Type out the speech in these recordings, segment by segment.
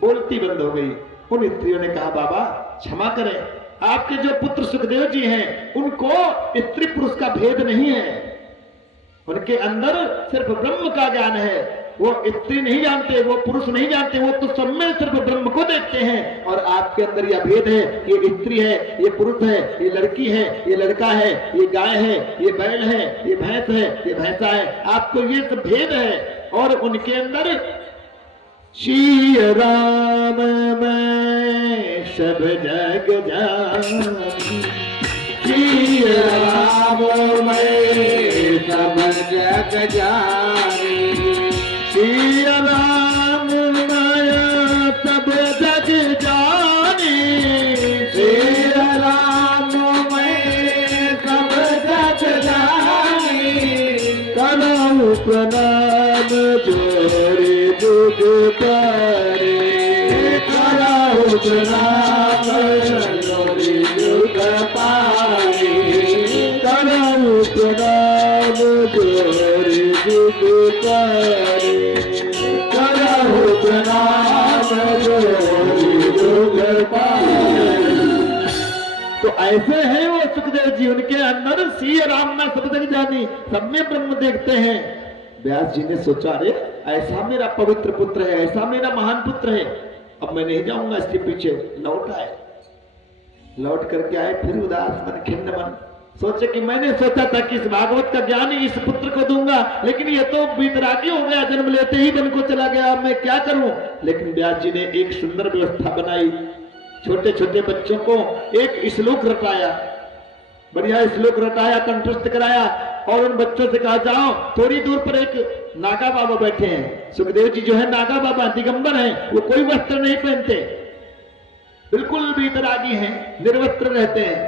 बोलती बंद हो गई। उन स्त्रियों ने कहा बाबा क्षमा करें, आपके जो पुत्र सुखदेव जी हैं उनको स्त्री पुरुष का भेद नहीं है, उनके अंदर सिर्फ ब्रह्म का ज्ञान है। वो स्त्री नहीं जानते, वो पुरुष नहीं जानते, वो तो सब में सिर्फ ब्रह्म को देखते हैं। और आपके अंदर यह भेद है, ये स्त्री है, ये पुरुष है, ये लड़की है, ये लड़का है, ये गाय है, ये बैल है, ये भैंस है, ये भैंसा है, आपको ये सब भेद है। और उनके अंदर श्री राम मैं सब जग जानी, श्री राम मैं सब जग जानी, श्री राम माया सब जग जानी, श्री राम मैं सब जग जानी, करो प्रणाम जोरे जुग पारे, करो प्रणाम जोरे जुग पारे, करो प्रणाम जोरे जुग पारे, करो प्रणाम जोरे जुग पारे। तो ऐसे हैं वो सुखदेव जी, उनके अंदर श्री राम में सब जग जानी, सब में ब्रह्म देखते हैं। व्यास जी ने सोचा अरे ऐसा मेरा पवित्र पुत्र है, ऐसा मेरा महान पुत्र है, अब मैं नहीं जाऊंगा इसके पीछे। लौट आए, लौट करके आए फिर उदास मन खिन्न मन, सोचे कि मैंने सोचा था कि इस भागवत का ज्ञान ही इस पुत्र को दूंगा, लेकिन ये तो वितरागी हो गया, जन्म लेते ही वन को चला गया, अब मैं क्या करूं। लेकिन व्यास जी ने एक सुंदर व्यवस्था बनाई, छोटे छोटे बच्चों को एक श्लोक रटाया, बढ़िया श्लोक रटाया, कंठस्थ कराया, और उन बच्चों से कहा जाओ थोड़ी दूर पर एक नागा बाबा बैठे हैं। सुखदेव जी जो है नागा बाबा दिगंबर हैं, वो कोई वस्त्र नहीं पहनते, बिल्कुल वितरागी हैं, निर्वस्त्र रहते हैं।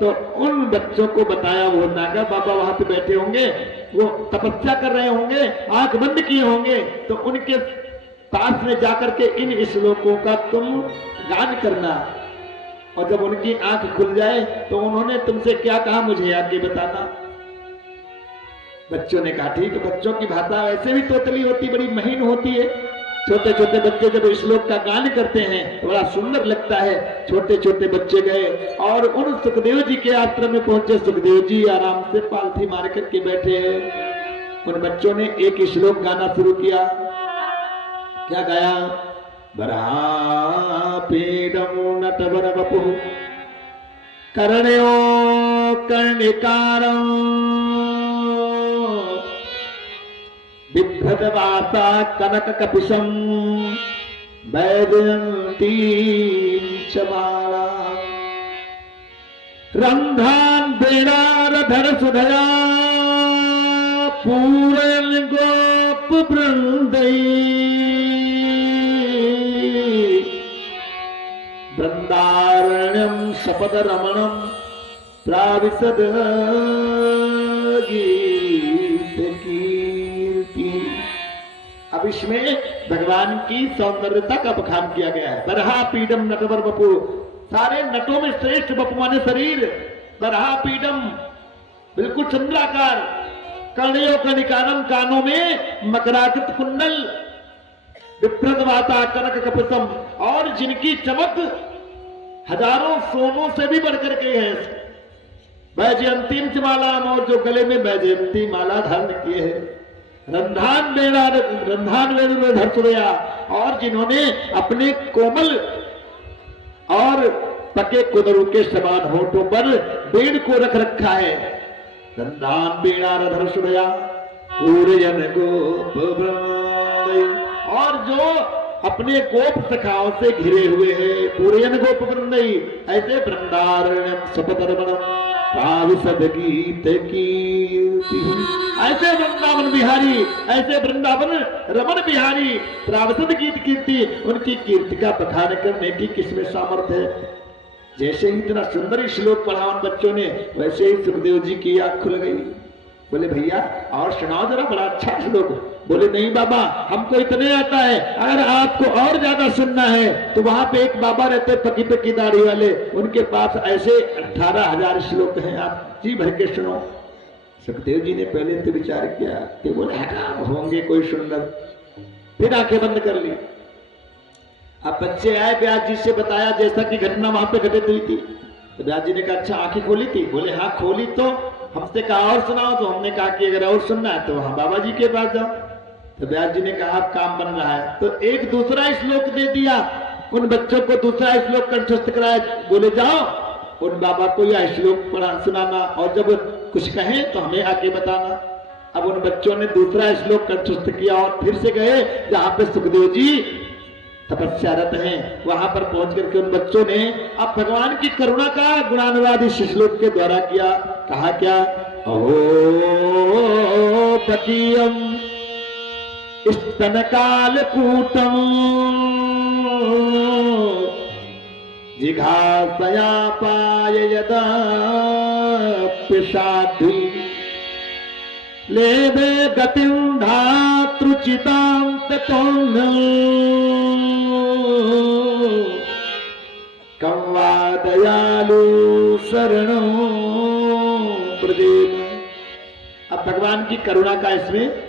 तो उन बच्चों को बताया, वो नागा बाबा वहां पे बैठे होंगे, वो तपस्या कर रहे होंगे, आंख बंद किए होंगे, तो उनके पास में जाकर के इन श्लोकों का तुम गान करना, और जब उनकी आंख खुल जाए तो उन्होंने तुमसे क्या कहा मुझे आगे बताना। बच्चों ने कहा ठीक है। बच्चों की भाषा ऐसे भी तोतली होती, बड़ी महीन होती है। छोटे छोटे बच्चे जब श्लोक का गान करते हैं तो बड़ा सुंदर लगता है। छोटे छोटे बच्चे गए और उन सुखदेव जी के आश्रम में पहुंचे। सुखदेव जी आराम से पालथी मार करके बैठे हैं। उन बच्चों ने एक श्लोक गाना शुरू किया। क्या गाया? बरापीडं नटवर वपुः कर्ण्यो कर्णिकारं बिभ्रतवासा कनककपिशं वैजयन्तीं च मालां रन्ध्रान् वेणारधरसुधया पूरयन् गोपवृन्दैः वृंदारण्यं सपदरमणं प्राविशद गीत कीर्ति। अब इसमें भगवान की सौंदर्यता का बखान किया गया है। बरहा पीडम नटवर बपु, सारे नटों में श्रेष्ठ बपु माने शरीर। बरहा पीडम बिल्कुल चंद्राकार, कर्णयो कनिकारम कानों में मकराकृत कुंडल, विप्रदवाता कनक कपसम, और जिनकी चमक हजारों सोनों से भी बढ़कर के है। वैजयंतीम च माला, और जो गले में वैजयंती माला धारण किए है। रंधान वेणु धरसुरया, और जिन्होंने अपने कोमल और पके कुदरू के समान होठों पर बेड़ को रख रखा है। रंधान वेणाधर सुरया पूरयन गोप वृंदै, और जो अपने गोप सखाओं से घिरे हुए हैं। पूरयन गोप वृंदै, ऐसे वृंदारण्यम सपदरमणम प्राविशद गीत कीर्ति, ऐसे वृंदावन बिहारी, ऐसे वृंदावन रमन बिहारी प्राविशद गीत कीर्ति, उनकी कीर्ति का बखान करने की किसमें सामर्थ्य है। जैसे ही इतना सुंदर श्लोक पढ़ा उन बच्चों ने, वैसे ही सुखदेव जी की आंख खुल गई। बोले भैया और सुनाओ जरा, बड़ा अच्छा श्लोक। बोले नहीं बाबा, हमको इतने आता है, अगर आपको और ज्यादा सुनना है तो वहां पे एक बाबा रहते पकी पकी दाढ़ी वाले, उनके पास ऐसे 18,000 श्लोक हैं, आप जी भर के सुनो। सुखदेव जी ने पहले तो विचार किया कि बोले होंगे कोई सुंदर, फिर आंखें बंद कर ली। अब बच्चे आए, व्यास जी से बताया जैसा कि घटना वहां पे घटित हुई थी। तो व्यास जी ने कहा अच्छा आंखें खोली थी? बोले हाँ खोली। तो हमसे कहा और सुनाओ। तो हमने कहा कि अगर और सुनना है तो वहां बाबा जी के पास जाओ। तो व्यास जी ने कहा अब काम बन रहा है। तो एक दूसरा श्लोक दे दिया उन बच्चों को, दूसरा श्लोक कंठस्थ कराया। बोले जाओ उन बाबा को यह श्लोक पढ़ा सुनाना, और जब कुछ कहें तो हमें आके बताना। अब उन बच्चों ने दूसरा श्लोक कंठस्थ किया और फिर से गए जहां पे सुखदेव जी तपस्यारत हैं। वहां पर पहुंच करके उन बच्चों ने अब भगवान की करुणा का गुणानुवाद इस श्लोक के द्वारा किया। कहा क्या? अहो पतियम स्तन काल कूटम जिघासया पाय यदा पिशाधु लेभे गतिं धातृचितां ततोऽन्य कं वा दयालु शरणो ब्रजेम। अब भगवान की करुणा का इसमें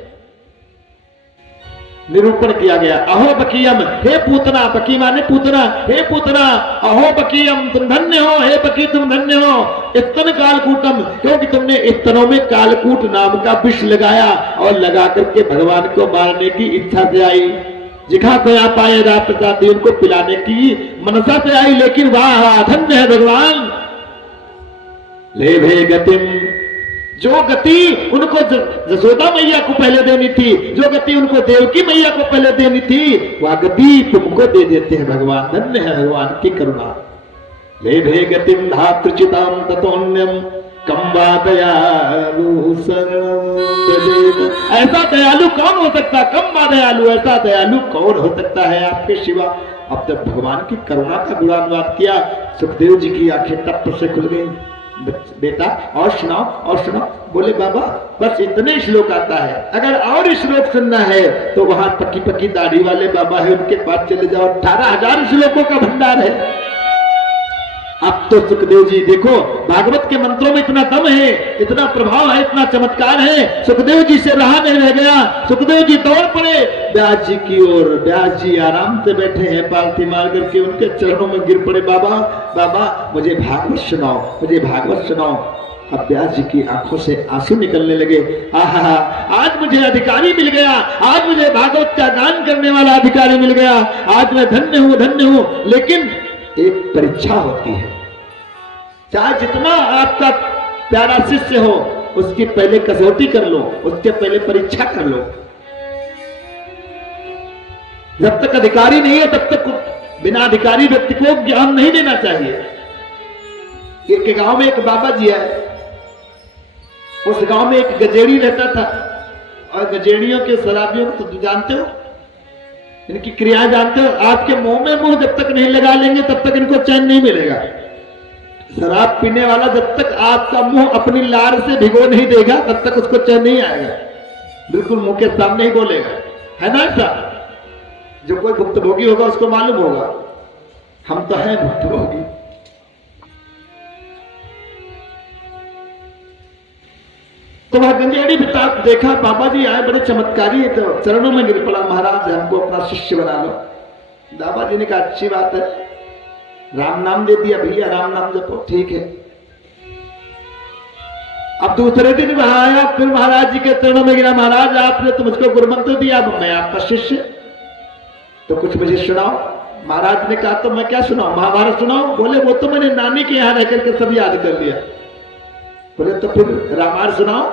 निरूपण किया गया। अहो बकीयम, हे पूतना, बकी माने पूतना, हे पूतना, अहो बकीयम तुम धन्य हो, हे बकी तुम धन्य हो, स्तन कालकूटम, क्योंकि तुमने स्तनों में कालकूट नाम का विष लगाया और लगा करके भगवान को मारने की इच्छा से आई। जिघा कया पाए रात प्रसादी, उनको पिलाने की मनसा से आई। लेकिन वाह धन्य है भगवान। ले भे गतिम, जो गति उनको जसोदा मैया को पहले देनी थी, जो गति उनको देवकी मैया को पहले देनी थी, वह गति तुमको दे देते हैं भगवान। धन्य है भगवान की करुणा। ले भे गतिम धातृचिताम ततोन्यम कम वा दयालु शरणं। ऐसा दयालु कौन हो सकता? कम वा दयालु, ऐसा दयालु कौन हो सकता है आपके सिवा? अब जब भगवान की करुणा का गुणानुवाद किया, सुखदेव जी की आंखें टप से खुल गई। बेटा और सुनाओ और सुनाओ। बोले बाबा बस इतने श्लोक आता है, अगर और श्लोक सुनना है तो वहां पक्की पक्की दाढ़ी वाले बाबा है उनके पास चले जाओ, 18,000 श्लोकों का भंडार है। अब तो सुखदेव जी देखो, भागवत के मंत्रों में इतना दम है, इतना प्रभाव है, इतना चमत्कार है। सुखदेव जी से रहा नहीं रह गया। सुखदेव जी दौड़ पड़े व्यास जी की ओर। व्यास जी आराम से बैठे हैं, पालथी मार करके उनके चरणों में गिर पड़े। बाबा बाबा मुझे भागवत सुनाओ, मुझे भागवत सुनाओ। अब व्यास जी की आंखों से आंसू निकलने लगे। आहा, आज मुझे अधिकारी मिल गया, आज मुझे भागवत का गान करने वाला अधिकारी मिल गया, आज मैं धन्य हूं, धन्य हूं। लेकिन एक परीक्षा होती है, चाहे जितना आपका प्यारा शिष्य हो उसकी पहले कसौटी कर लो, उसके पहले परीक्षा कर लो। जब तक अधिकारी नहीं है तब तक बिना अधिकारी व्यक्ति को ज्ञान नहीं देना चाहिए। एक गांव में एक बाबा जी है, उस गांव में एक गजेड़ी रहता था, और गजेड़ियों के शराबियों को तो जानते हो, इनकी क्रियाएं जानते हो। आपके मुंह में मुंह जब तक नहीं लगा लेंगे तब तक इनको चैन नहीं मिलेगा। शराब पीने वाला जब तक आपका मुंह अपनी लार से भिगो नहीं देगा तब तक उसको चैन नहीं आएगा, बिल्कुल मुंह के सामने ही बोलेगा, है ना ऐसा? जो कोई भुक्तभोगी होगा उसको मालूम होगा, हम तो हैं भुक्तभोगी। तो वह गंजेड़ी भी देखा बाबा जी आए, बड़े चमत्कारी है, तो चरणों में गिर पड़ा, महाराज हमको अपना शिष्य बना लो। बाबा जी ने कहा अच्छी बात है, राम नाम दे दिया भैया, राम नाम जपो, ठीक है। अब दूसरे दिन वहां आया, फिर महाराज जी के चरणों में गिरा, महाराज आपने तो मुझको गुरुमंत्र दिया, अब मैं आपका शिष्य, तो कुछ मुझे सुनाओ। महाराज ने कहा तो मैं क्या सुनाऊं, महाभारत सुनाओ? बोले वो तो मैंने नानी के यहाँ रह करके सब याद कर लिया। बोले तो फिर रामायण सुनाओ?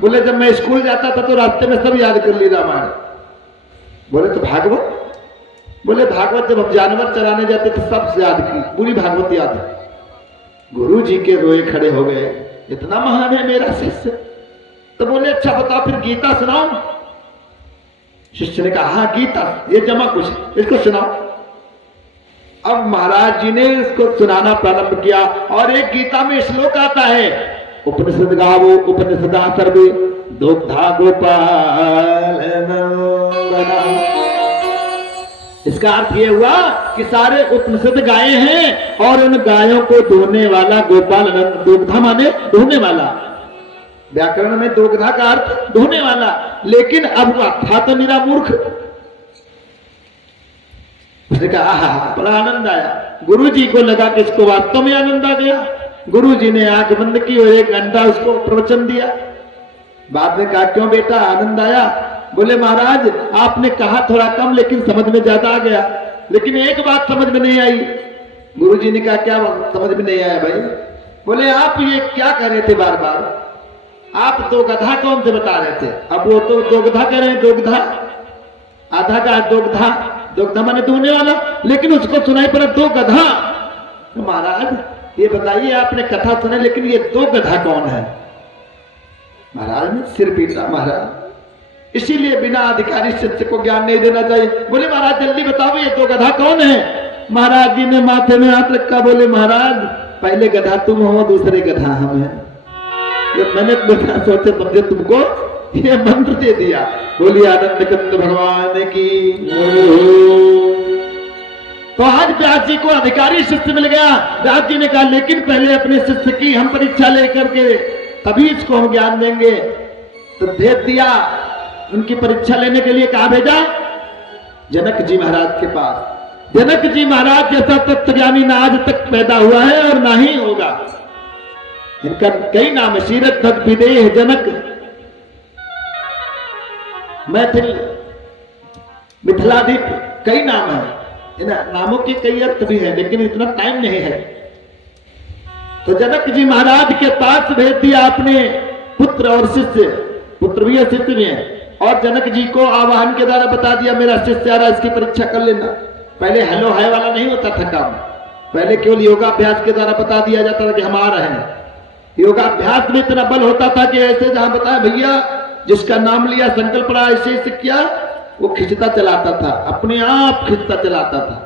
बोले जब मैं स्कूल जाता था तो रास्ते में सब याद कर ली रामायण। बोले तो भागवत? बोले भागवत जब हम जानवर चराने जाते थे सब याद की, पूरी भागवत याद है। गुरु जी के रोए खड़े हो गए, इतना महान है मेरा शिष्य। तो बोले अच्छा बताओ फिर गीता सुनाओ। शिष्य ने कहा हाँ गीता, ये जमा कुछ, इसको सुनाओ। अब महाराज जी ने इसको सुनाना प्रारंभ किया, और एक गीता में श्लोक आता है, उपनिषद गावो उपनिषदा सर्वे दुग्धा गोपाल। इसका अर्थ यह हुआ कि सारे उपनिषद गाय हैं और उन गायों को धोने वाला गोपाल। दुग्धा माने धोने वाला, व्याकरण में दुग्धा का अर्थ धोने वाला। लेकिन अब हुआ था तो मेरा मूर्ख, उसने कहा आहा, बड़ा आनंद आया। गुरुजी को लगा कि इसको वास्तव में आनंद आ गया। गुरुजी ने आंख बंद की और 1 घंटा उसको प्रवचन दिया। बाद में कहा क्यों बेटा आनंद आया? बोले महाराज आपने कहा थोड़ा कम लेकिन समझ में ज्यादा आ गया, लेकिन एक बात समझ में नहीं आई। गुरुजी ने कहा क्या समझ में नहीं आया भाई? बोले आप ये क्या कह रहे थे बार बार? आप 2 गधा कौन से बता रहे थे? अब वो तो 2 गधा कह रहे हैं, 2 गधा, आधा का 2 गधा, 2 गधा माने दूने वाला, लेकिन उसको सुनाई पड़ा 2 गधा। तो महाराज ये बताइए आपने कथा सुने लेकिन ये 2 गधा कौन है? महाराज ने सिर पीटा। महाराज इसीलिए बिना अधिकारी शिष्य को ज्ञान नहीं देना चाहिए। बोले महाराज जल्दी बताओ ये 2 गधा कौन है? महाराज जी ने माथे में हाथ रखा, बोले महाराज पहले गधा तुम हो, दूसरे गधा हम हैं। जब मैंने बिना सोचे समझे तुमको ये मंत्र दे दिया। बोलिए आनंद कंद भगवान की। तो आज व्यास जी को अधिकारी शिष्य मिल गया। व्यास जी ने कहा लेकिन पहले अपने शिष्य की हम परीक्षा लेकर के तभी इसको हम ज्ञान देंगे। तो भेज दिया, उनकी परीक्षा लेने के लिए कहा भेजा? जनक जी महाराज के पास। जनक जी महाराज जैसा तत्वज्ञानी ना आज तक पैदा हुआ है और ना ही होगा। इनका कई नाम है, शीरध्वज, विदेह, जनक, मैथिल, मिथिलादीप, कई नाम है। इन नामों के कई अर्थ भी है लेकिन इतना टाइम नहीं है। तो जनक जी महाराज के पास भेज दिया अपने पुत्र और शिष्य, पुत्र भी है शिष्य भी है, और जनक जी को आवाहन के द्वारा बता दिया मेरा शिष्य आ रहा, इसकी परीक्षा कर लेना। पहले हेलो हाय वाला नहीं होता था काम, पहले केवल योगाभ्यास के द्वारा बता दिया जाता था कि हम आ रहे हैं। योगाभ्यास में इतना बल होता था कि ऐसे जहां बताया भैया जिसका नाम लिया संकल्प रहा ऐसे ऐसे किया, वो खिंचता चलाता था, अपने आप खिंचता चलाता था।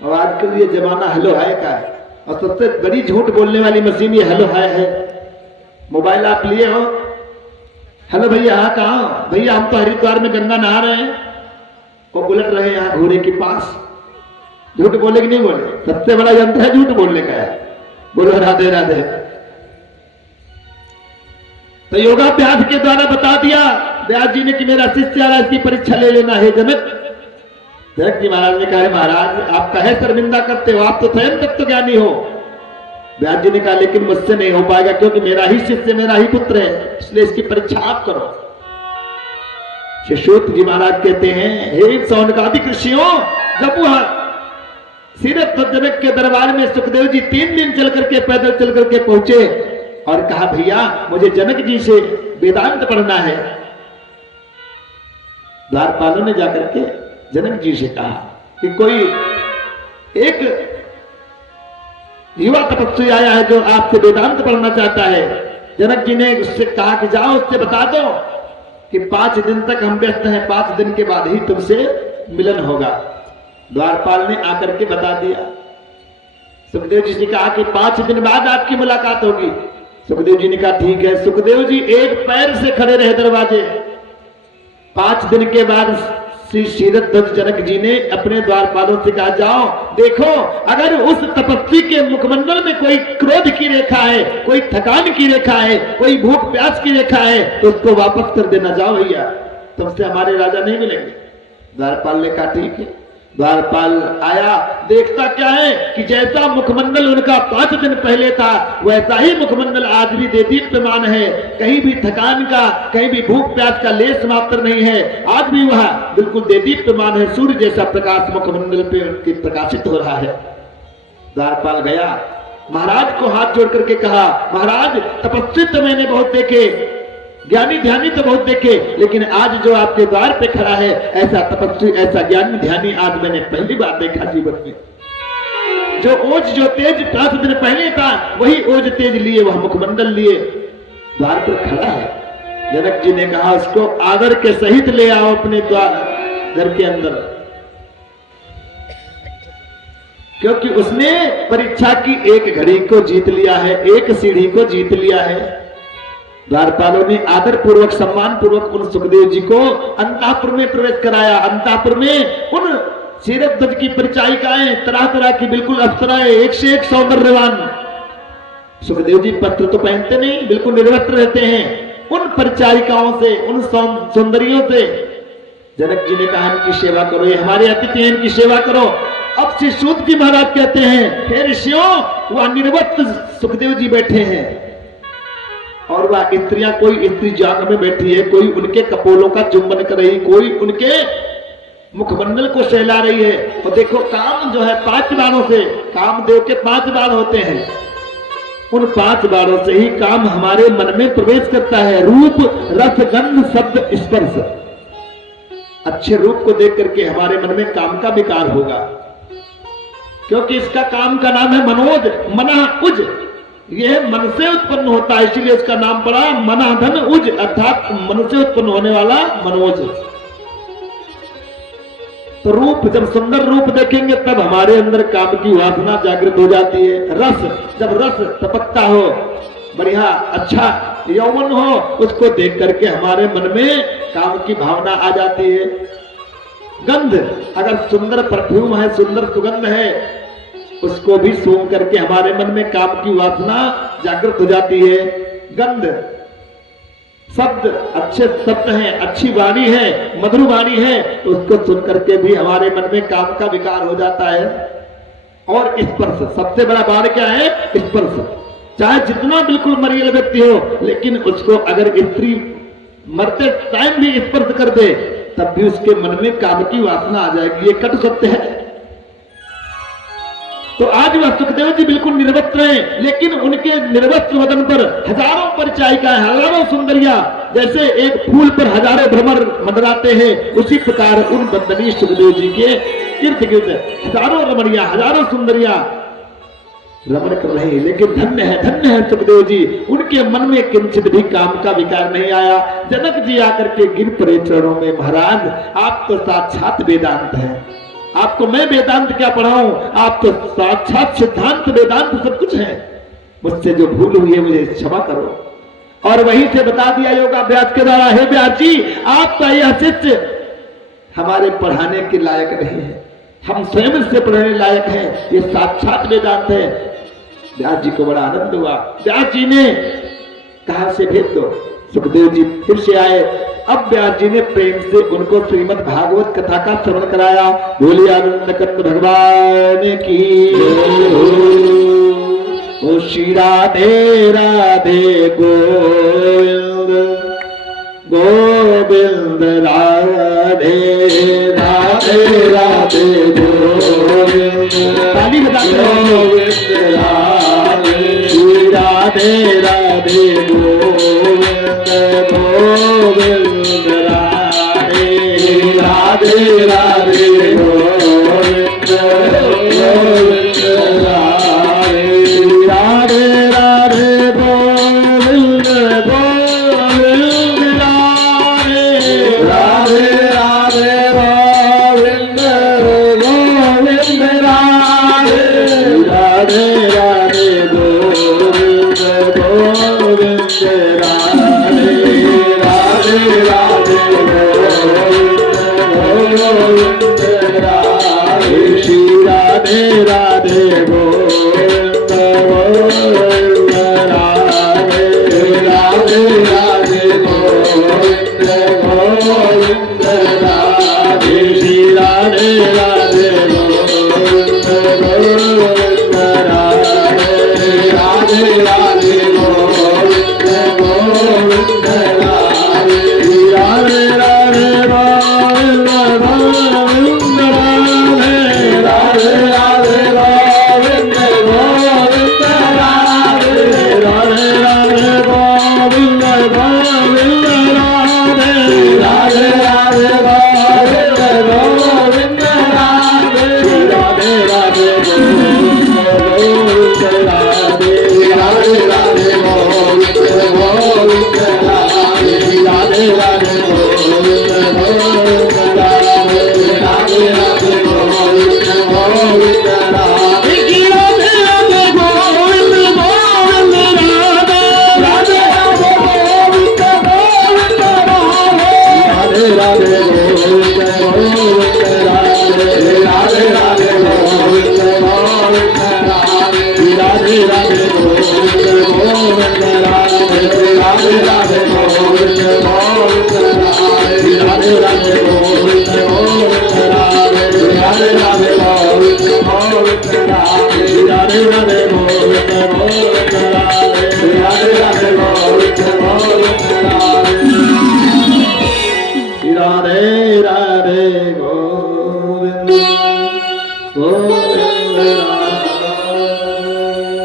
और आजकल ये जमाना हेलो हाय का है, और सबसे बड़ी झूठ बोलने वाली मशीन ये हेलो हाय है। मोबाइल आप लिए हो, हेलो भैया हाँ कहाँ? भैया हम तो हरिद्वार में गंगा नहा रहे हैं, वो बुलट रहे हैं यहाँ घोड़े के पास। झूठ बोले कि नहीं बोले? सबसे बड़ा यंत्र है झूठ बोलने का है। बोलो राधे राधे। तो योगाभ्यास के द्वारा बता दिया व्यास जी ने कि मेरा शिष्य आ रहा है, इसकी परीक्षा ले लेना है जनक। जनक जी महाराज ने कहा महाराज आप काहे शर्मिंदा करते हो, आप तो स्वयं तत्व ज्ञानी हो। व्यास जी ने कहा लेकिन मुझसे नहीं हो पाएगा क्योंकि मेरा ही शिष्य मेरा ही पुत्र है, इसलिए इसकी परीक्षा आप करो। शिष्योत जी महाराज कहते हैं हे सौनकादिक ऋषियों, जब वह शीरध्वज जनक के दरबार में सुखदेव जी 3 दिन चल करके पैदल चल करके पहुंचे और कहा भैया मुझे जनक जी से वेदांत पढ़ना है। द्वारपालों ने जाकर के जनक जी से कहा कि कोई एक युवा तपस्वी आया है जो आपसे वेदांत पढ़ना चाहता है। जनक जी ने उससे कहा कि जाओ उससे बता दो कि 5 दिन तक हम व्यस्त हैं, 5 दिन के बाद ही तुमसे मिलन होगा। द्वारपाल ने आकर के बता दिया। सुखदेव जी ने कहा कि 5 दिन बाद आपकी मुलाकात होगी। सुखदेव जी ने कहा ठीक है। सुखदेव जी एक पैर से खड़े रहे दरवाजे। 5 दिन के बाद श्री शीरध्वज जनक जी ने अपने द्वारपालों से कहा जाओ देखो अगर उस तपस्वी के मुखमंडल में कोई क्रोध की रेखा है, कोई थकान की रेखा है, कोई भूख प्यास की रेखा है तो उसको वापस कर देना। जाओ भैया तुमसे हमारे राजा नहीं मिलेंगे। द्वारपाल ने कहा ठीक है। द्वारपाल आया, देखता क्या है कि जैसा मुखमंडल उनका 5 दिन पहले था वैसा ही मुखमंडल आज भी देदीप्यमान है। कहीं भी थकान का, कहीं भी भूख प्यास का लेस मात्र नहीं है। आज भी वह बिल्कुल देदीप्यमान है, सूर्य जैसा प्रकाश मुखमंडल पे उनकी प्रकाशित हो रहा है। द्वारपाल गया, महाराज को हाथ जोड़ करके कहा महाराज तपस्वी तो मैंने बहुत देखे, ज्ञानी ध्यानी तो बहुत देखे, लेकिन आज जो आपके द्वार पे खड़ा है ऐसा तपस्वी ऐसा ज्ञानी ध्यानी आज मैंने पहली बार देखा जीवन में। जो ओज जो तेज 5 दिन पहले था वही ओज तेज लिए, वह मुखमंडल लिए द्वार पर खड़ा है। जनक जी ने कहा उसको आदर के सहित ले आओ अपने द्वार घर के अंदर, क्योंकि उसने परीक्षा की एक घड़ी को जीत लिया है, एक सीढ़ी को जीत लिया है। द्वारपालों ने आदर पूर्वक सम्मान पूर्वक उन सुखदेव जी को अंतापुर में प्रवेश कराया। अंतापुर में उन शीरध्वज की परिचारिकाएं तरह तरह की बिल्कुल अप्सराएं, एक से एक सौंदर्यवान। सुखदेव जी वस्त्र तो पहनते नहीं, बिल्कुल निर्वस्त्र रहते हैं। उन परिचारिकाओं से, उन सौंदर्यों से जनक जी ने कहा इनकी सेवा करो, ये हमारे अतिथि हैं, इनकी सेवा करो। अब श्री सूत जी महाराज कहते हैं, हे ऋषियों, वह निर्वत सुखदेव जी बैठे हैं और वह स्त्रियां, कोई स्त्री जाग में बैठी है, कोई उनके कपोलों का चुंबन कर रही, कोई उनके मुखमंडल को सहला रही है। और देखो काम जो है 5 बाणों से, कामदेव के 5 बाण होते हैं, उन 5 बाणों से ही काम हमारे मन में प्रवेश करता है। रूप, रस, गंध, शब्द, स्पर्श। अच्छे रूप को देख करके हमारे मन में काम का विकार होगा, क्योंकि इसका काम का नाम है मनोज, मना उज। यह मन से उत्पन्न होता है, इसलिए इसका नाम पड़ा मनाधन उज, अर्थात मन से उत्पन्न होने वाला मनोज। तो रूप, जब सुंदर रूप देखेंगे तब हमारे अंदर काम की वासना जागृत हो जाती है। रस, जब रस टपकता हो, बढ़िया अच्छा यौवन हो, उसको देख करके हमारे मन में काम की भावना आ जाती है। गंध, अगर सुंदर परफ्यूम है, सुंदर सुगंध है, उसको भी सूंघ करके हमारे मन में काम की वासना जागृत हो जाती है। गंध, शब्द, अच्छे शब्द हैं, अच्छी वाणी है, मधुर वाणी है, उसको सुन करके भी हमारे मन में काम का विकार हो जाता है। और स्पर्श, सबसे बड़ा बाण क्या है? स्पर्श। चाहे जितना बिल्कुल मरियल व्यक्ति हो, लेकिन उसको अगर स्त्री मरते टाइम भी स्पर्श कर दे, तब भी उसके मन में काम की वासना आ जाएगी। ये कटु सत्य है। तो आज वह सुखदेव जी बिल्कुल निर्वस्त्र हैं, लेकिन उनके निर्वस्त्र वदन पर हजारों परिचायिकाएं, हजारों सुंदरियां, जैसे एक फूल पर हजारों भ्रमर मंडराते हैं, उसी प्रकार उन वंदनीय सुखदेव जी के इर्द गिर्द हजारों रमणियां, हजारों सुंदरियां रमण कर रहे हैं। लेकिन धन्य है सुखदेव जी, उनके मन में किंचित भी काम का विकार नहीं आया। जनक जी आकर के गिर पड़े चरणों में, महाराज आप तो साक्षात वेदांत हैं, आपको मैं वेदांत क्या पढ़ाऊं, आप तो साक्षात सिद्धांत वेदांत सब कुछ है। मुझसे जो भूल हुई है मुझे क्षमा करो। और वहीं से बता दिया योगाभ्यास के द्वारा, हे व्यास जी, आपका यह शिष्य हमारे पढ़ाने के लायक नहीं है, हम स्वयं से पढ़ने लायक हैं, ये साक्षात वेदांत है। व्यास जी को बड़ा आनंद हुआ। व्यास जी ने कहा से भेज दो। सुखदेव जी फिर से आए। अब व्यास जी ने प्रेम से उनको श्रीमद् भागवत कथा का श्रवण कराया। बोलिए आनंद कंद भगवान की। ओ श्री राधे राधे गोविंद गोविंद राधे राधे राधे गोविंद। ताली बजाते गोविंद राधे श्री राधे राधे गोविंद गोविंद राधे राधे राधे गोविंद गोविंद राधे राधे राधे गोविंद गोविंद राधे राधे राधे गोविंद गोविंद राधे राधे राधे गोविंद गोविंद राधे राधे राधे गोविंद राधे श्री राधे राधे गोविंद गोविंद राधे राधे राधे गोविंद गोविंद राधे श्री राधे राधे गोविंद गोविंद राधे राधे राधे गोविंद गोविंद राधे राधे राधे गोविंद गोविंद राधे राधे राधे गोविंद गोविंद राधे राधे राधे गोविंद गोविंद राधे राधे राधे गोविंद गोविंद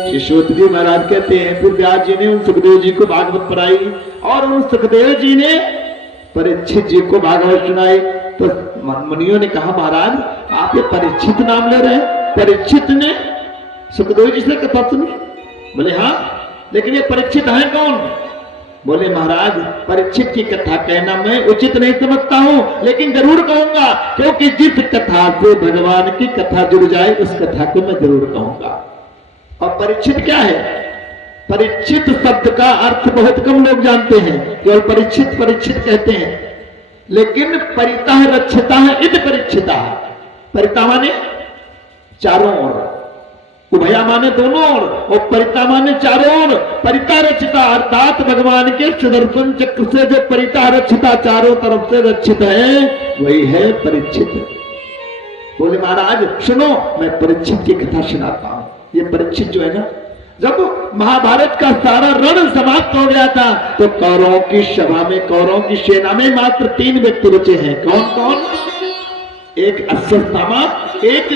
शिशुत जी महाराज कहते हैं फिर व्यास जी ने उन सुखदेव जी को भागवत पढ़ाई और उन सुखदेव जी ने परीक्षित जी को भागवत सुनाई। तो मुनियों ने कहा महाराज आप ये परीक्षित नाम ले रहे हैं? परीक्षित ने सुखदेव जी से कथा सुनी? बोले हाँ, लेकिन ये परीक्षित है कौन? बोले महाराज परीक्षित की कथा कहना मैं उचित नहीं समझता हूं, लेकिन जरूर कहूंगा, क्योंकि जिस कथा से भगवान की कथा जुड़ जाए उस कथा को मैं जरूर कहूंगा। और परीक्षित क्या है? परीक्षित शब्द का अर्थ बहुत कम लोग जानते हैं, केवल परीक्षित परीक्षित कहते हैं, लेकिन परितः रक्षिता है इति परीक्षिता। परिता माने चारों ओर, उभया माने दोनों ओर, और परिता माने चारों ओर। परिता रक्षिता अर्थात भगवान के सुदर्शन चक्र से जो परिता रक्षिता चारों तरफ से रक्षित है वही है परीक्षित। बोले महाराज सुनो मैं परीक्षित की कथा सुनाता हूं। ये परीक्षित जो है ना, जब महाभारत का सारा रण समाप्त हो गया था तो कौरवों की सभा में, कौरवों की सेना में मात्र 3 व्यक्ति बचे हैं। कौन कौन? एक अश्वत्थामा, एक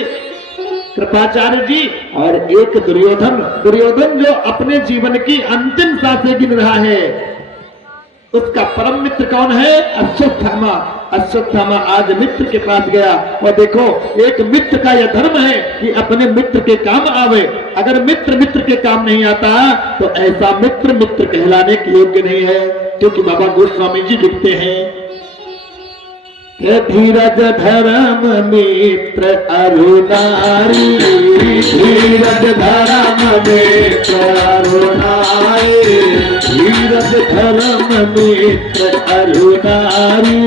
कृपाचार्य जी और एक दुर्योधन। दुर्योधन जो अपने जीवन की अंतिम सांसें गिन रहा है, उसका परम मित्र कौन है? अश्वत्थामा। अश्वत्थामा आज मित्र के पास गया और देखो एक मित्र का यह धर्म है कि अपने मित्र के काम आवे। अगर मित्र मित्र के काम नहीं आता तो ऐसा मित्र मित्र कहलाने के योग्य नहीं है, क्योंकि बाबा गोस्वामी जी लिखते हैं धीरज धर्म मित्र अरुणारी, धीरज धर्म मित्र अरुणारी, धीरज धर्म मित्र अरुणारी,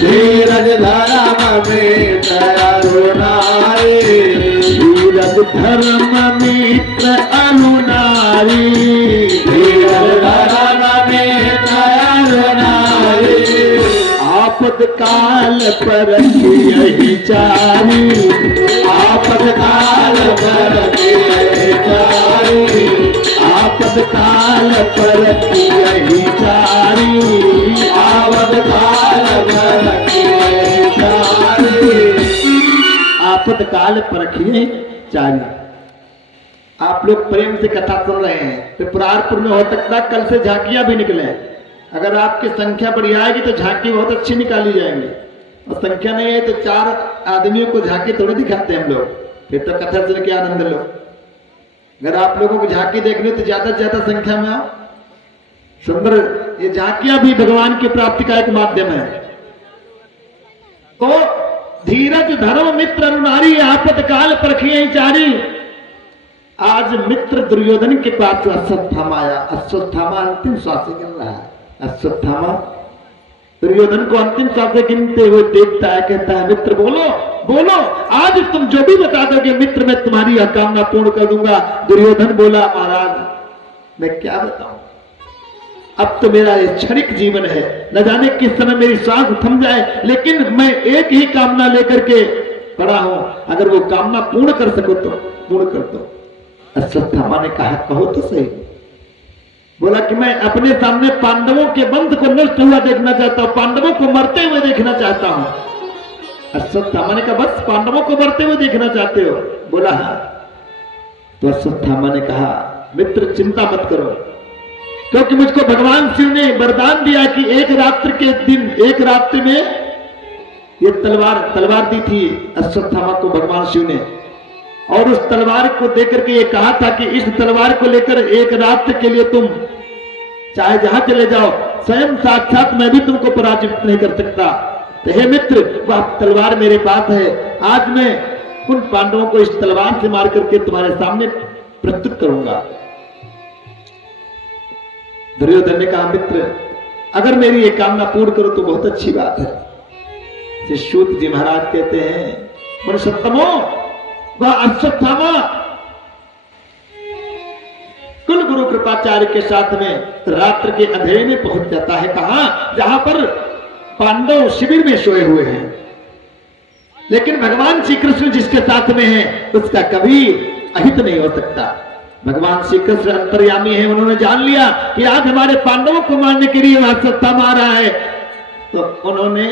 धीरज धर्म मित्र अरुणारी, धीरज धर्म मित्र अरुणारी, धीरज धर्म मित्र अरुणारी, आपद काल पर यही चारी, आपद काल पर यही चारी, आपद काल पर यही चारी, आपद काल पर यही चारी, आपद काल पर यही चारी। आप लोग प्रेम से कथा सुन रहे हैं तो पुरारपुर में हो सकता है कल से झांकियां भी निकले। अगर आपकी संख्या बढ़ आएगी तो झांकी बहुत अच्छी निकाली जाएंगी, और संख्या नहीं है तो 4 आदमियों को झांकी थोड़ी दिखाते हैं हम लोग, फिर तो कथा सुन के आनंद लो। अगर आप लोगों को झांकी देखनी तो ज्यादा से ज्यादा संख्या में आओ। सुंदर ये झांकियां भी भगवान की प्राप्ति का एक माध्यम है। तो धीरज धर्म मित्र अरुणारी, आपद काल परखिए चारी। आज मित्र दुर्योधन के पास अश्वत्थामा आया। अश्वत्थामा अंतिम श्वास गिन रहा है। अश्वत्थामा दुर्योधन को अंतिम सांसें गिनते हुए देखता है, कहता है मित्र बोलो बोलो, आज तुम जो भी बता दोगे मित्र मैं तुम्हारी यह कामना पूर्ण कर दूंगा। दुर्योधन बोला महाराज मैं क्या बताऊं, अब तो मेरा ये क्षणिक जीवन है, न जाने किस समय मेरी सांस थम जाए, लेकिन मैं एक ही कामना लेकर के पड़ा हूं, अगर वो कामना पूर्ण कर सको तो पूर्ण कर दो। अश्वत्थामा ने कहा कहो तो सही। बोला कि मैं अपने सामने पांडवों के बंध को नष्ट हुआ देखना चाहता हूं, पांडवों को मरते हुए देखना चाहता हूं। अश्वत्थामा ने कहा बस पांडवों को मरते हुए देखना चाहते हो? बोला हाँ। तो अश्वत्थामा ने कहा मित्र चिंता मत करो, क्योंकि मुझको भगवान शिव ने वरदान दिया कि एक रात्रि के दिन, एक रात्रि में ये तलवार दी थी अश्वत्थामा को भगवान शिव ने, और उस तलवार को देकर के ये कहा था कि इस तलवार को लेकर एक रात के लिए तुम चाहे जहां चले जाओ, स्वयं साक्षात मैं भी तुमको पराजित नहीं कर सकता। तो हे मित्र वह तलवार मेरे पास है, आज मैं उन पांडवों को इस तलवार से मार करके तुम्हारे सामने प्रस्तुत करूंगा। दुर्योधन ने कहा मित्र अगर मेरी ये कामना पूर्ण करो तो बहुत अच्छी बात है। सूत जी महाराज कहते हैं पुरुषोत्तमो वह अश्वत्थामा कुल गुरु कृपाचार्य के साथ में रात्र के अंधेरे में पहुंच जाता है। कहां? जहां पर पांडव शिविर में सोए हुए हैं, लेकिन भगवान श्री कृष्ण जिसके साथ में है उसका कभी अहित नहीं हो सकता। भगवान श्री कृष्ण अंतर्यामी है, उन्होंने जान लिया कि आज हमारे पांडवों को मारने के लिए अश्वत्थामा आ रहा है, तो उन्होंने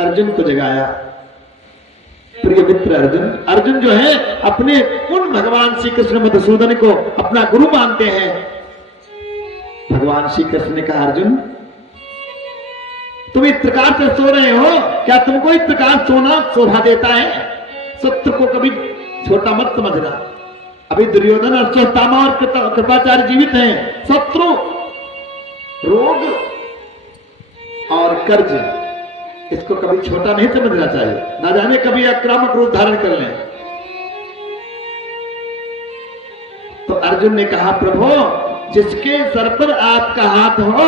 अर्जुन को जगाया। प्रिय मित्र अर्जुन, अर्जुन जो है अपने उन भगवान श्री कृष्ण मधुसूदन को अपना गुरु मानते हैं। भगवान श्री कृष्ण ने कहा, अर्जुन तुम इस प्रकार से सो रहे हो, क्या तुमको इस प्रकार सोना शोभा देता है? शत्रु को कभी छोटा मत समझना। अभी दुर्योधन और अश्वत्थामा और कृपाचार्य जीवित हैं। शत्रु, रोग और कर्ज, इसको कभी छोटा नहीं समझना चाहिए। ना जाने कभी आक्रामक रूप धारण कर लें। तो अर्जुन ने कहा, प्रभु जिसके सर पर आपका हाथ हो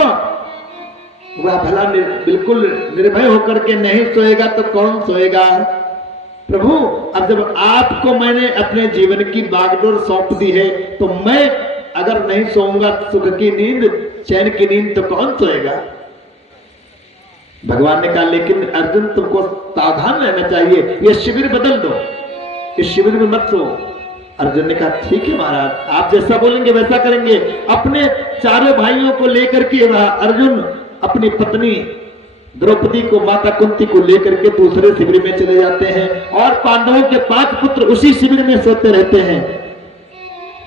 वह भला बिल्कुल निर्भय होकर के नहीं सोएगा तो कौन सोएगा? प्रभु अब जब आपको मैंने अपने जीवन की बागडोर सौंप दी है तो मैं अगर नहीं सोऊंगा सुख की नींद, चैन की नींद, तो कौन सोएगा? भगवान ने कहा, लेकिन अर्जुन तुमको सावधान रहना चाहिए, ये शिविर बदल दो, इस शिविर में मत सो। अर्जुन ने कहा, ठीक है महाराज, आप जैसा बोलेंगे वैसा करेंगे। अपने चारों भाइयों को लेकर के वह अर्जुन अपनी पत्नी द्रौपदी को, माता कुंती को लेकर के दूसरे शिविर में चले जाते हैं और पांडवों के 5 पुत्र उसी शिविर में सोते रहते हैं।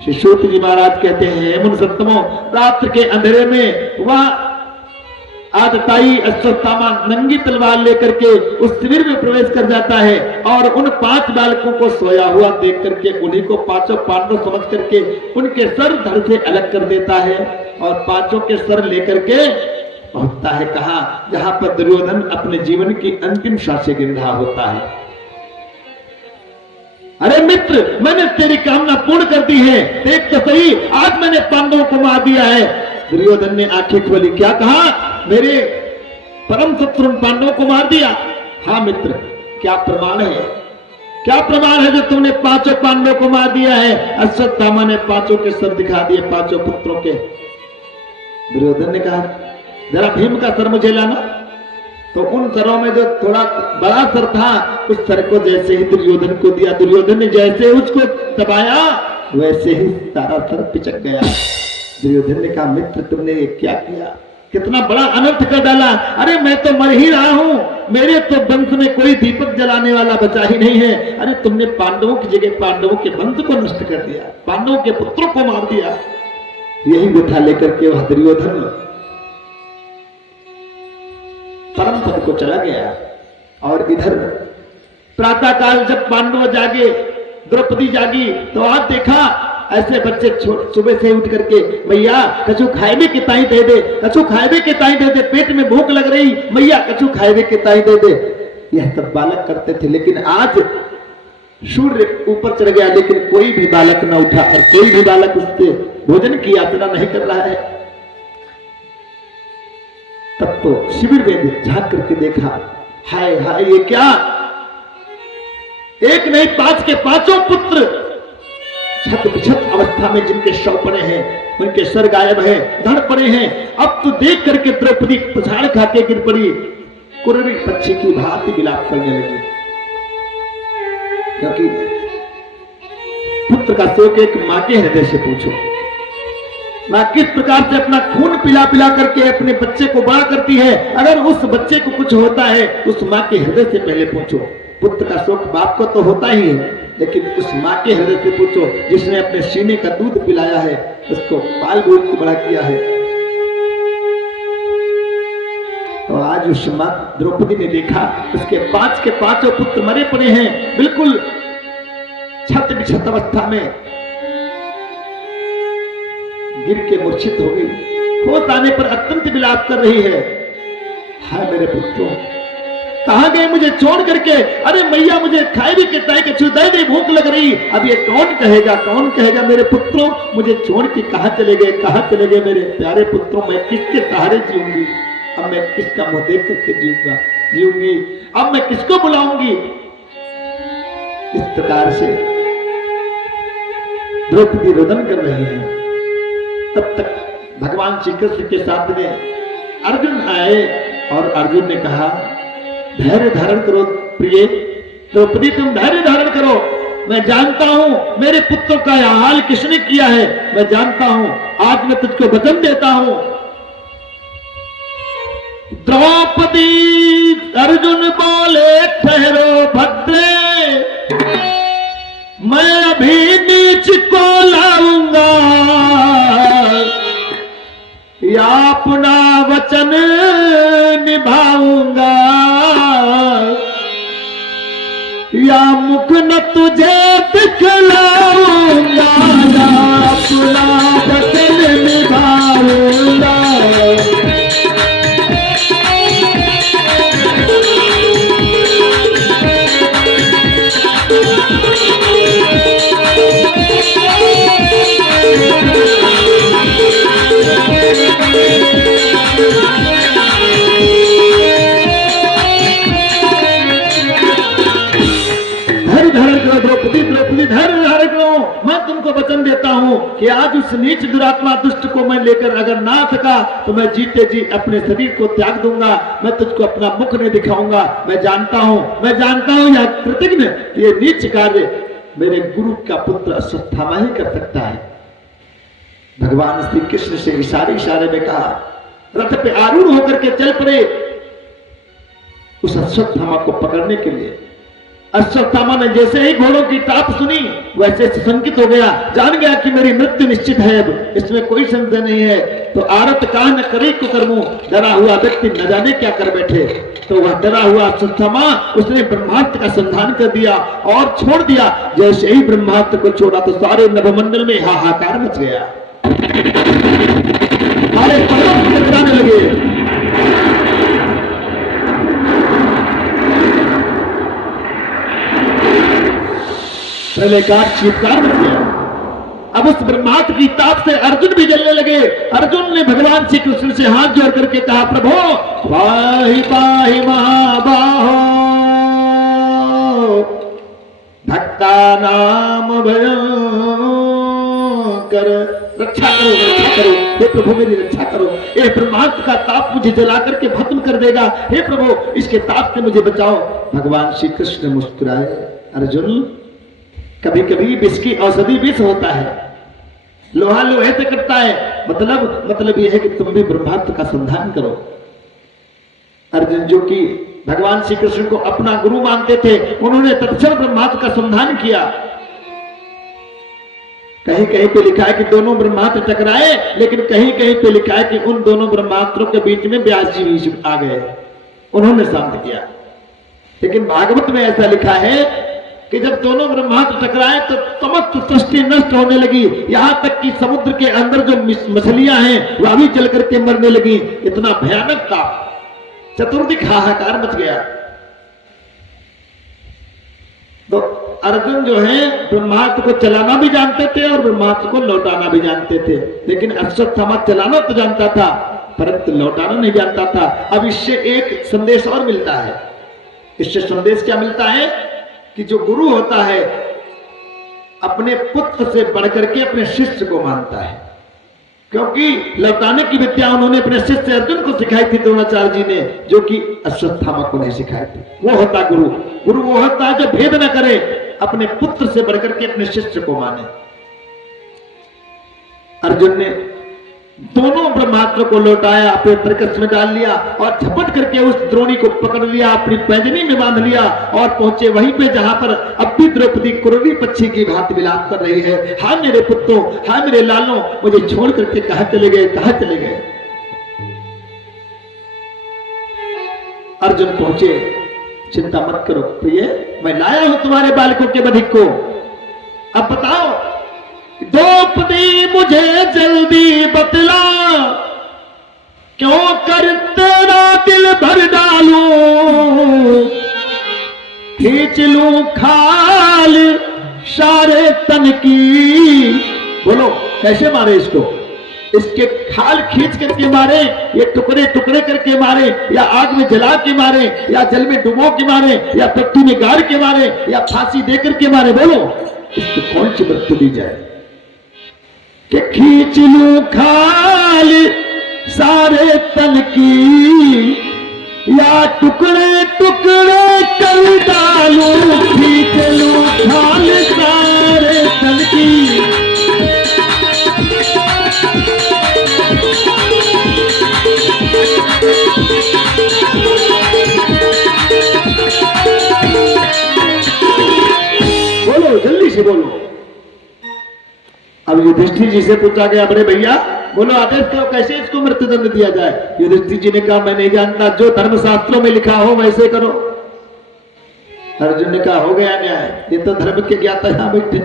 श्री सूत जी महाराज कहते हैं, मुन सत्तमो, रात्र के अंधेरे में वह आदताई अश्वत्थामा नंगी तलवार लेकर के उस शिविर में प्रवेश कर जाता है और उन 5 बालकों को सोया हुआ देख करके उन्हीं को 5 पांडव समझ करके उनके सर धड़ से अलग कर देता है और 5 के सर लेकर के पहुंचता है कहां? जहां पर दुर्योधन अपने जीवन की अंतिम सांसें गिन रहा होता है। अरे मित्र, मैंने तेरी कामना पूर्ण कर दी है, देख तो सही, आज मैंने पांडवों को मार दिया है। दुर्योधन ने आंखें खोली, क्या कहा? मेरे परम शत्रु पांडवों को मार दिया? हाँ मित्र, क्या प्रमाण है? क्या प्रमाण है जो तुमने 5 पांडवों को मार दिया है? अश्वत्थामा ने 5 के सर दिखा दिए, 5 पुत्रों के। दुर्योधन ने कहा, जरा भीम का सर मुझे लाना। तो उन सरों में जो थोड़ा बड़ा सर था, उस सर को जैसे ही दुर्योधन को दिया, दुर्योधन ने जैसे उसको दबाया वैसे ही सारा सर पिचक गया। दुर्योधन ने कहा, मित्र तुमने ये क्या किया? कितना बड़ा अनर्थ कर डाला। अरे मैं तो मर ही रहा हूं, मेरे तो वंश में कोई दीपक जलाने वाला बचा ही नहीं है। अरे तुमने पांडवों की जगह पांडवों के वंश को नष्ट कर दिया, पांडवों के पुत्रों को मार दिया। यही व्यथा लेकर के वह दुर्योधन परम पद को चला गया। और इधर प्रातः काल जब पांडव जागे, द्रौपदी जागी, तो आज देखा ऐसे बच्चे सुबह से उठ करके, मैया कछु खाएबे के ताई दे दे, कछु खाएबे के ताई दे दे, पेट में भूख लग रही, मैया कछु खाएबे के ताई दे दे। यह सब बालक करते थे। लेकिन आज सूर्य ऊपर चढ़ गया, लेकिन कोई भी बालक न उठा और कोई भी बालक उससे भोजन की यात्रा नहीं कर रहा है। तब तो शिविर में झांक करके देखा, हाय हाय ये क्या? एक नहीं 5 के 5 पुत्र छत बिछत अवस्था में, जिनके शव पड़े हैं, उनके सर गायब है, धड़ पड़े हैं। अब तो देख करके द्रौपदी पछाड़ खाके गिर पड़ी, कुररी पक्षी की भांति विलाप करने लगी। क्योंकि पुत्र का शोक एक मां के हृदय से पूछो। मां किस प्रकार से अपना खून पिला पिला करके अपने बच्चे को बड़ा करती है। अगर उस बच्चे को कुछ होता है, उस मां के हृदय से पहले पूछो। पुत्र का शोक बाप को तो होता ही है, लेकिन उस मां के हृदय से पूछो जिसने अपने सीने का दूध पिलाया है, उसको पाल पोस के बड़ा किया है। तो आज उस मां द्रौपदी ने देखा, उसके 5 के 5 पुत्र मरे पड़े हैं, बिल्कुल छत बिछत अवस्था में, गिर के मूर्छित हो गई। होश आने पर अत्यंत विलाप कर रही है, हाय मेरे पुत्रों, कहां गए मुझे छोड़ करके? अरे मैया मुझे खाए भी किताई के छुदाई दे, भूख लग रही। अब ये कौन कहेगा मेरे पुत्रों मुझे छोड़ के कहां चले गए मेरे प्यारे पुत्रों? मैं किसके सहारे जीऊंगी? अब मैं किसका मुंह देख करके जीऊंगी? अब मैं किसको बुलाऊंगी? इस प्रकार से द्रौपदी रोदन कर रही है। तब तक भगवान श्री कृष्ण के साथ में अर्जुन आए और अर्जुन ने कहा, धैर्य धारण करो प्रिय द्रौपदी, तुम धैर्य धारण करो। मैं जानता हूं मेरे पुत्रों का यह हाल किसने किया है, मैं जानता हूं। आज मैं तुझको वचन देता हूं। द्रौपदी अर्जुन बोले, ठहरो भद्रे, वचन निभाऊंगा, या मुख न तुझे दिखलाऊंगा, या अपना वचन निभाऊंगा। द्रौपदी द्रौपदी धैर्य धारण करो, मैं तुमको वचन देता हूं कि आज उस नीच दुरात्मा दुष्ट को मैं लेकर अगर ना थका तो मैं जीते जी अपने शरीर को त्याग दूंगा, मैं तुझको अपना मुख नहीं दिखाऊंगा। मैं जानता हूं यह कृतज्ञ ये नीच कार्य मेरे गुरु का पुत्र अश्वत्थामा ही कर सकता है। भगवान श्री कृष्ण से इशारे में कहा, रथ पे आरूढ़ होकर के चल पड़े उस अश्वत्थामा को पकड़ने के लिए। अश्वत्थामा ने जैसे ही घोड़ों की टाप सुनी वैसे संकित हो गया, जान गया कि मेरी मृत्यु निश्चित है, अब इसमें कोई संदेह नहीं है। तो आरत कहा न करे कुकर्मो, डरा हुआ व्यक्ति न जाने क्या कर बैठे। तो वह डरा हुआ अश्वत्थामा उसने ब्रह्मास्त्र का संधान कर दिया और छोड़ दिया। जैसे ही ब्रह्मास्त्र को छोड़ा तो सारे नभमंडल में हाहाकार मच गया, सारे पर्वत गिराने लगे। प्रलयकार चीत्कार मच गया। अब उस ब्रह्मास्त्र की ताप से अर्जुन भी जलने लगे। अर्जुन ने भगवान श्री कृष्ण से हाथ जोड़ करके कहा, प्रभु पाहि पाहि महाबाहो, भक्ता नाम भयंकर, रक्षा करो हे प्रभु, मेरी रक्षा करो। ये ब्रह्मास्त्र का ताप मुझे जला करके भस्म कर देगा, हे प्रभु इसके ताप से मुझे बचाओ। भगवान श्री कृष्ण मुस्कुराए, अर्जुन कभी कभी विष की औषधि विष होता है, लोहा लोहे से कटता है। मतलब यह है कि तुम भी ब्रह्मास्त्र का संधान करो। अर्जुन जो कि भगवान श्री कृष्ण को अपना गुरु मानते थे, उन्होंने तत्क्षण ब्रह्मास्त्र का संधान किया। कहीं कहीं पे लिखा है कि दोनों ब्रह्मास्त्र टकराए, लेकिन कहीं कहीं पे लिखा है कि उन दोनों ब्रह्मास्त्रों के बीच में व्यास जी भी आ गए, उन्होंने शांत किया। लेकिन भागवत में ऐसा लिखा है कि जब दोनों ब्रह्मास्त्र टकराए तो समस्त सृष्टि नष्ट होने लगी, यहां तक कि समुद्र के अंदर जो मछलियां हैं वह भी जल करके मरने लगी। इतना भयानक था, चतुर्दिक हाहाकार मच गया। तो अर्जुन जो है ब्रह्मास्त्र को चलाना भी जानते थे और ब्रह्मास्त्र को लौटाना भी जानते थे, लेकिन अश्वत्थामा चलाना तो जानता था परंतु लौटाना नहीं जानता था। अब इससे एक संदेश और मिलता है। इससे संदेश क्या मिलता है कि जो गुरु होता है अपने पुत्र से बढ़कर के अपने शिष्य को मानता है, क्योंकि लौटाने की विद्या उन्होंने अपने शिष्य अर्जुन को सिखाई थी द्रोणाचार्य जी ने, जो कि अश्वत्थामा को नहीं सिखाई थी। वो होता गुरु। गुरु वो होता है जो भेद न करे, अपने पुत्र से बढ़कर के अपने शिष्य को माने। अर्जुन ने दोनों ब्रह्मास्त्र को लौटाया, अपने तरकश में डाल लिया और झपट करके उस द्रोणी को पकड़ लिया, अपनी पैजनी में बांध लिया और पहुंचे वहीं पे जहां पर अब भी द्रौपदी कुररी पक्षी की भांति विलाप कर रही है, हाय मेरे पुत्रों, हाय मेरे लालों, मुझे छोड़ करके कहां चले गए, कहां चले गए। अर्जुन पहुंचे, चिंता मत करो प्रिय, मैं लाया हूं तुम्हारे बालकों के बधिक को। अब बताओ द्रौपदी मुझे जल्दी बतला, क्यों कर तेरा दिल भर डालूं, खींच लूं खाल सारे तन की। बोलो कैसे मारे इसको? इसके खाल खींच करके मारे, ये टुकड़े टुकड़े करके मारे, या आग में जला के मारे, या जल में डुबो के मारे, या पट्टी में गाड़ के मारे, या फांसी दे करके मारे? बोलो इसको कौन सी मृत्यु दी जाए? कि खींच लूं खाल सारे तन की, या टुकड़े टुकड़े कर डालूं, खींच लूं खाल सारे तन की। बोलो जल्दी से बोलो। अब युधिष्ठिर जी से पूछा गया, बड़े भैया बोलो आदेश दो, कैसे इसको मृत्युदंड दिया जाए। युधिष्ठिर जी ने कहा मैं नहीं जानता, जो धर्मशास्त्रों में लिखा हो वैसे करो। अर्जुन ने कहा हो गया न्याय, ये तो धर्म के ज्ञाता यहां बैठे।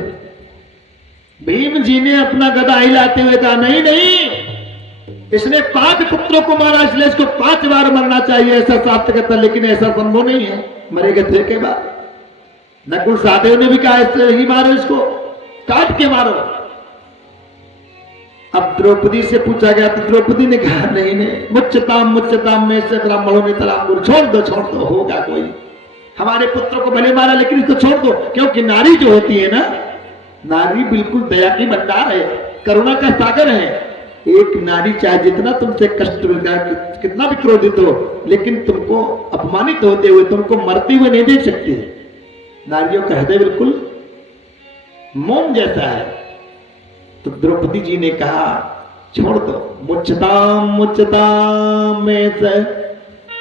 भीम जी ने अपना गदा हिलाते हुए कहा नहीं नहीं, इसने 5 पुत्रों को मारा इसलिए इसको 5 बार मरना चाहिए, ऐसा शास्त्र कहता, लेकिन ऐसा संभव नहीं है, मरेगा थे के बाद। नकुल सहदेव ने भी कहा इससे ही मारो, इसको काट के मारो। अब द्रौपदी से पूछा गया तो द्रौपदी ने कहा नहीं नहीं, मुच्चताम में से ब्राह्मणों ने तलाम, छोड़ दो होगा कोई, हमारे पुत्रों को भले मारा लेकिन इसको छोड़ दो। क्योंकि नारी जो होती है ना, नारी बिल्कुल दया की भंडार है, करुणा का सागर है। एक नारी चाहे जितना तुमसे कष्ट मिलता, कितना भी क्रोधित हो, लेकिन तुमको अपमानित होते हुए, तुमको मरते हुए नहीं देख सकती। नारियों का हृदय बिल्कुल मोम जैसा है। तो द्रौपदी जी ने कहा छोड़ दो, मुच्चताम में से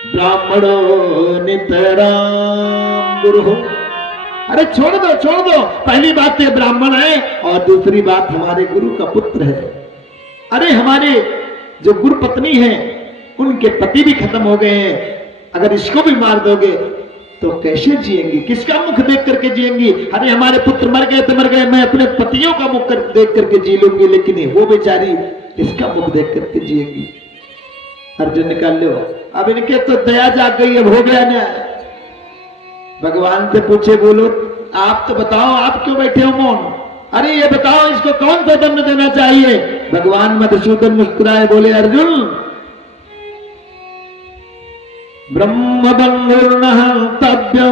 ब्राह्मणों नितराम गुरु। अरे छोड़ दो, पहली बात तो ब्राह्मण है और दूसरी बात हमारे गुरु का पुत्र है। अरे हमारे जो गुरु पत्नी है उनके पति भी खत्म हो गए हैं, अगर इसको भी मार दोगे तो कैसे जिएंगी, किसका मुख देख करके जिएंगी। अरे हमारे पुत्र मर गए तो मर गए, मैं अपने पतियों का मुख देख करके जी लूंगी, लेकिन वो बेचारी किसका मुख देख करके जिएंगी। अर्जुन निकाल लो, अब इनके तो दया जाग गई, अब हो गया ना। भगवान से पूछे बोलो आप तो बताओ, आप क्यों बैठे हो मौन। अरे ये बताओ इसको कौन सा दंड देना चाहिए। भगवान मधुसूदन मुस्कुराए बोले अर्जुन, ब्रह्म बंधुर्नः तभ्यो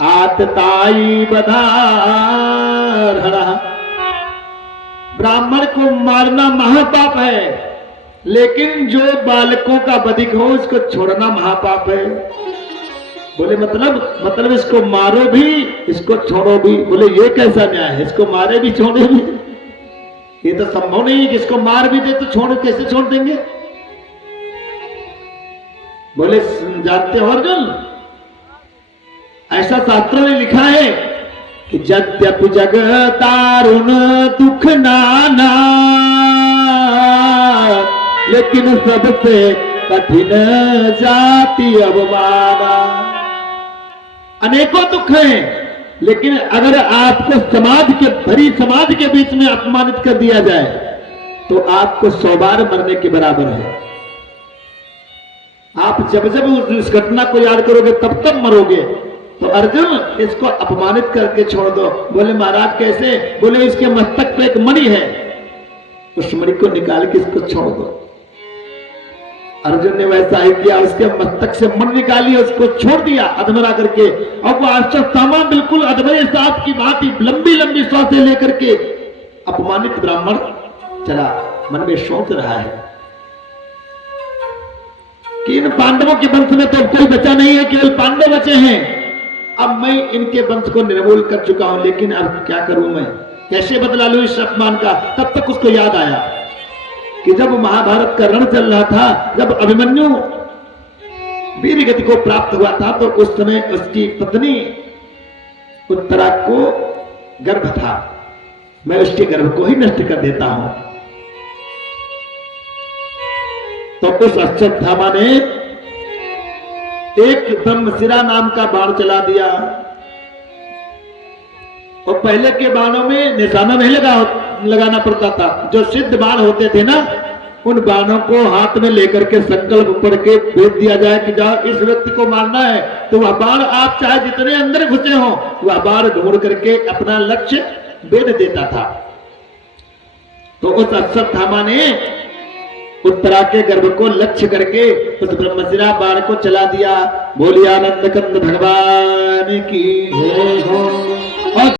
आतताई बधारणः। ब्राह्मण को मारना महापाप है, लेकिन जो बालकों का बधिक हो उसको छोड़ना महापाप है। बोले मतलब इसको मारो भी इसको छोड़ो भी। बोले ये कैसा न्याय है, इसको मारे भी छोड़े भी, ये तो संभव नहीं है कि इसको मार भी दे तो छोड़, कैसे छोड़ देंगे। बोले जानते हो अर्जुन, ऐसा शास्त्रों में लिखा है कि यद्यपि जग तारुण दुख नाना, लेकिन सबसे कठिन जाति अवमाना। अनेकों दुख हैं, लेकिन अगर आपको भरी समाज के बीच में अपमानित कर दिया जाए तो आपको 100 बार मरने के बराबर है। आप जब उस घटना को याद करोगे तब तब मरोगे। तो अर्जुन इसको अपमानित करके छोड़ दो। बोले महाराज कैसे। बोले इसके मस्तक पे एक मणि है, उस मणि को निकाल के इसको छोड़ दो। अर्जुन ने वैसा ही किया, उसके मस्तक से मणि निकाली, उसको छोड़ दिया अधमरा करके। और वो अश्वत्थामा बिल्कुल अधमरे सांप की भांति लंबी लंबी सांसें लेकर के अपमानित ब्राह्मण चला। मन में सोच रहा है कि इन पांडवों के वंश में तो कोई बचा नहीं है, केवल पांडव बचे हैं। अब मैं इनके वंश को निर्मूल कर चुका हूं, लेकिन अब क्या करूं मैं, कैसे बदला लूं इस अपमान का। तब तक उसको याद आया कि जब महाभारत का रण चल रहा था, जब अभिमन्यु वीर गति को प्राप्त हुआ था, तो उस समय उसकी पत्नी उत्तरा को गर्भ था। मैं उसके गर्भ को ही नष्ट कर देता हूं। तो उस अश्वत्थामा ने एक ब्रह्मशिरा नाम का बाण चला दिया। और पहले के बाणों में निशाना नहीं लगाना पड़ता था। जो सिद्ध बाण होते थे ना, उन बाणों को हाथ में लेकर के संकल्प पढ़ के भेज दिया जाए कि जाओ इस व्यक्ति को मारना है, तो वह बाण आप चाहे जितने अंदर घुसे हो, वह बाण ढूंढ करके अपना लक्ष्य भेद देता था। तो उस अश्वत्थामा ने उत्तरा के गर्भ को लक्ष्य करके उस ब्रह्मशिरा बाण को चला दिया। बोलिए आनंद कंद भगवान की जय हो।